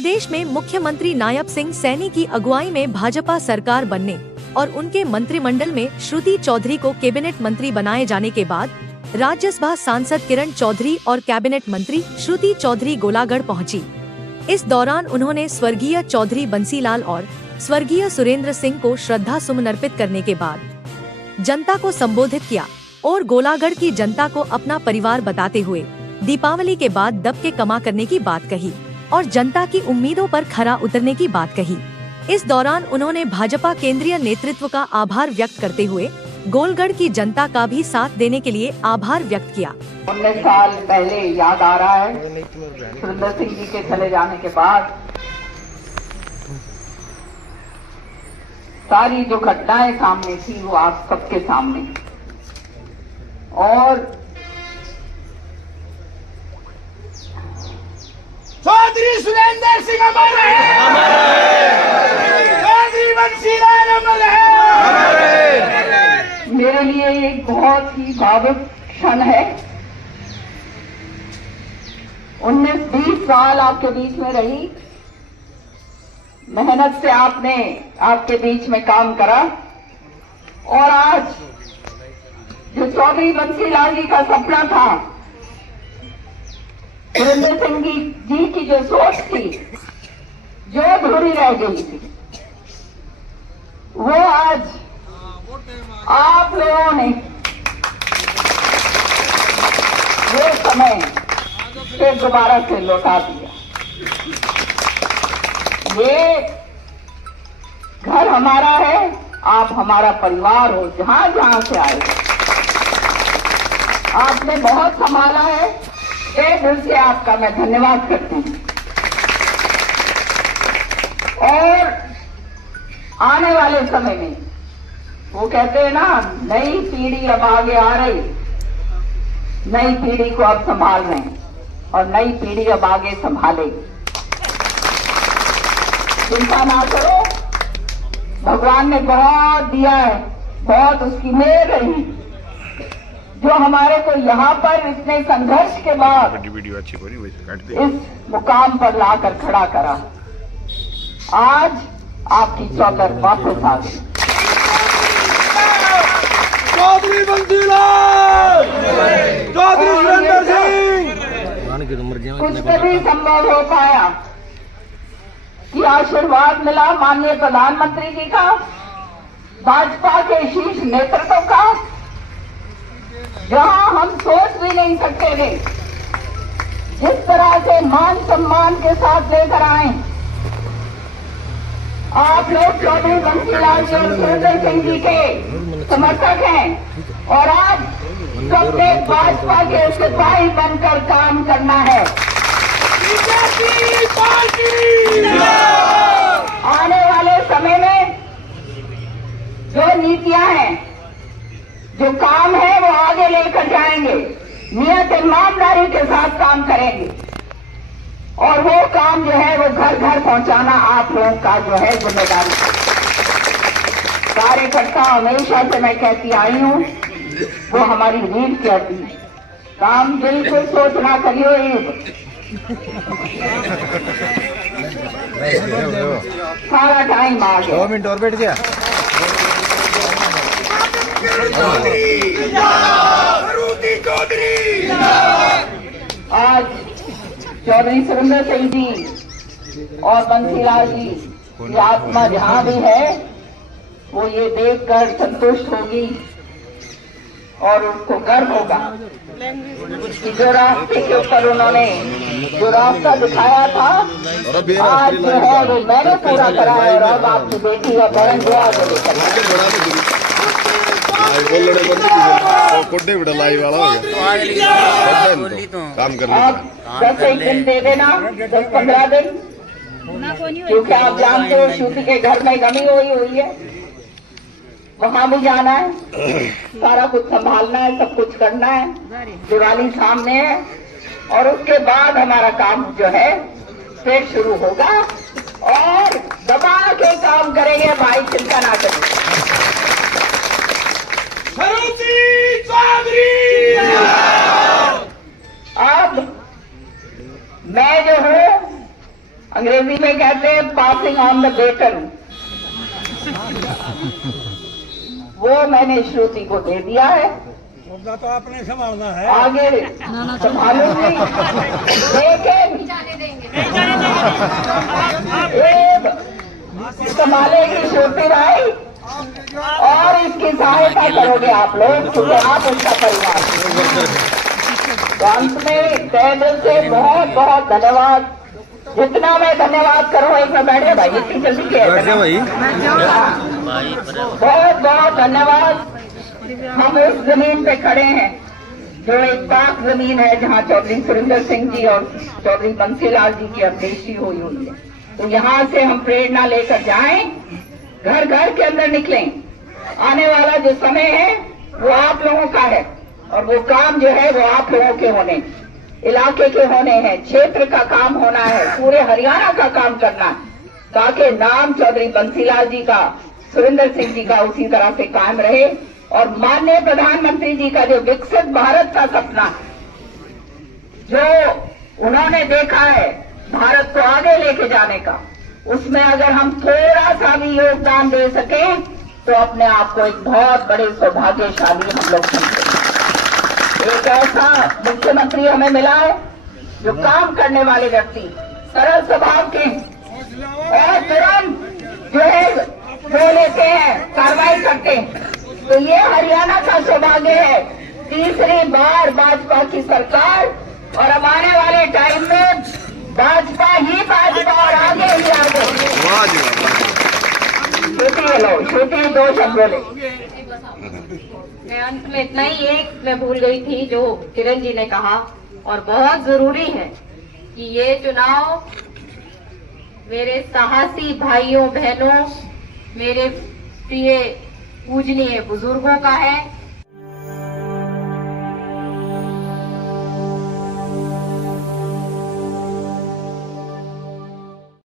प्रदेश में मुख्यमंत्री नायब सिंह सैनी की अगुवाई में भाजपा सरकार बनने और उनके मंत्रिमंडल में श्रुति चौधरी को कैबिनेट मंत्री बनाए जाने के बाद राज्यसभा सांसद किरण चौधरी और कैबिनेट मंत्री श्रुति चौधरी गोलागढ़ पहुंची। इस दौरान उन्होंने स्वर्गीय चौधरी बंसीलाल और स्वर्गीय सुरेंद्र सिंह को श्रद्धा सुमन अर्पित करने के बाद जनता को संबोधित किया और गोलागढ़ की जनता को अपना परिवार बताते हुए दीपावली के बाद दबके कमा करने की बात कही और जनता की उम्मीदों पर खरा उतरने की बात कही। इस दौरान उन्होंने भाजपा केंद्रीय नेतृत्व का आभार व्यक्त करते हुए गोलगढ़ की जनता का भी साथ देने के लिए आभार व्यक्त किया। 19 साल पहले याद आ रहा है, सुरेंद्र सिंह जी के चले जाने के बाद सारी जो घटनाएं सामने थी वो आप सबके सामने, और चौधरी सुरेंद्र सिंह अमर है, चौधरी बंसीलाल अमर है। मेरे लिए एक बहुत ही भावुक क्षण है। 19-20 साल आपके बीच में रही, मेहनत से आपने आपके बीच में काम करा, और आज जो चौधरी बंसीलाल जी का सपना था, सुरेंद्र सिंह जी की जो सोच थी, जो अधूरी रह गई थी, वो आज आप लोगों ने वो समय फिर दोबारा से लौटा दिया। ये घर हमारा है, आप हमारा परिवार हो, जहां जहां से आए आपने बहुत संभाला है। एक दिल से आपका मैं धन्यवाद करती हूँ। और आने वाले समय में वो कहते हैं ना, नई पीढ़ी अब आगे आ रही, नई पीढ़ी को अब संभाल रहे हैं और नई पीढ़ी अब आगे संभालेगी। चिंता ना करो, भगवान ने बहुत दिया है, बहुत उसकी मेहर रही जो हमारे को यहाँ पर इतने संघर्ष के बाद इस मुकाम पर लाकर खड़ा करा। आज आपकी चौधर वापस आ गई। चौधरी बंसीलाल, चौधरी सुरेंद्र सिंह। कुछ तभी संभव हो पाया कि आशीर्वाद मिला माननीय प्रधानमंत्री जी का, भाजपा के शीर्ष नेतृत्व का, जहां हम सोच भी नहीं सकते थे, जिस तरह से मान सम्मान के साथ लेकर आए। आप लोग चौधरी बंसीलाल जी और सुरेंद्र सिंह जी के समर्थक हैं और आज सबने भाजपा के सिपाही बनकर काम करना है। आने वाले समय में जो नीतियां हैं, जो काम है, वो आगे लेकर जाएंगे, नियत ईमानदारी के साथ काम करेंगे, और वो काम जो है वो घर घर पहुंचाना आप लोगों का जो है जिम्मेदारी है। कार्यकर्ता हमेशा से मैं कहती आई हूं, वो हमारी रीढ़ की हड्डी है। काम बिल्कुल सोचना करियो, सारा टाइम आ गया। 2 मिनट और बैठ गया। आज चौधरी सुरेंद्र सिंह जी और बंसीलाल जी की आत्मा जहां भी है, वो ये देखकर संतुष्ट होगी और उसको गर्व होगा कि जो रास्ते के ऊपर उन्होंने जो रास्ता दिखाया था, आज जो है वो मैंने पूरा करा है, और अब आपकी बेटी और बहन जो है काम आप 10 दिन दे देना, 10-15 दिन, क्योंकि आप जानते हो श्रुति के घर में कमी हुई है, वहां भी जाना है, सारा कुछ संभालना है, सब कुछ करना है। दिवाली सामने है और उसके बाद हमारा काम जो है फिर शुरू होगा और दबा के काम करेंगे भाई, चिंता ना करें। अब मैं जो हूँ अंग्रेजी में कहते हैं पासिंग ऑन द बेटन, वो मैंने श्रुति को दे दिया है। मुद्दा तो आपने संभालना है, आगे संभालूंगी, लेकिन संभालेगी श्रुति भाई, और इसकी सहायता करोगे आप लोग, क्योंकि आप उसका परिवार। तो अंत में तहे दिल से बहुत बहुत धन्यवाद। जितना मैं धन्यवाद करूँ, एक में बैठे भाई, इतनी जल्दी क्या बहुत बहुत धन्यवाद। हम उस जमीन पे खड़े हैं जो एक पाक जमीन है, जहाँ चौधरी सुरेंद्र सिंह जी और चौधरी बंसीलाल जी की अंत्येष्टि हुई हुई है। तो यहाँ से हम प्रेरणा लेकर जाएं, घर घर के अंदर निकलें। आने वाला जो समय है वो आप लोगों का है, और वो काम जो है वो आप लोगों के होने, इलाके के होने हैं, क्षेत्र का काम होना है, पूरे हरियाणा का काम करना है, ताकि नाम चौधरी बंसीलाल जी का, सुरेंद्र सिंह जी का उसी तरह से कायम रहे। और माननीय प्रधानमंत्री जी का जो विकसित भारत का सपना, जो उन्होंने देखा है भारत को आगे लेके जाने का, उसमें अगर हम थोड़ा सा भी योगदान दे सकें तो अपने आप को एक बहुत बड़े सौभाग्यशाली हम लोग समझते। एक ऐसा मुख्यमंत्री हमें मिला है जो काम करने वाले व्यक्ति, सरल स्वभाव के, और तुरंत जो है जो लेते हैं, कार्रवाई करते हैं। तो ये हरियाणा का सौभाग्य है, तीसरी बार भाजपा की सरकार, और अब आने वाले टाइम में भाजपा ही भाजपा, और आगे ही आगे। छोटी दो शब्द बोले। मैं अंत में इतना ही एक मैं भूल गई थी जो किरण जी ने कहा, और बहुत जरूरी है कि ये चुनाव मेरे साहसी भाइयों बहनों, मेरे प्रिय पूजनीय बुजुर्गों का है।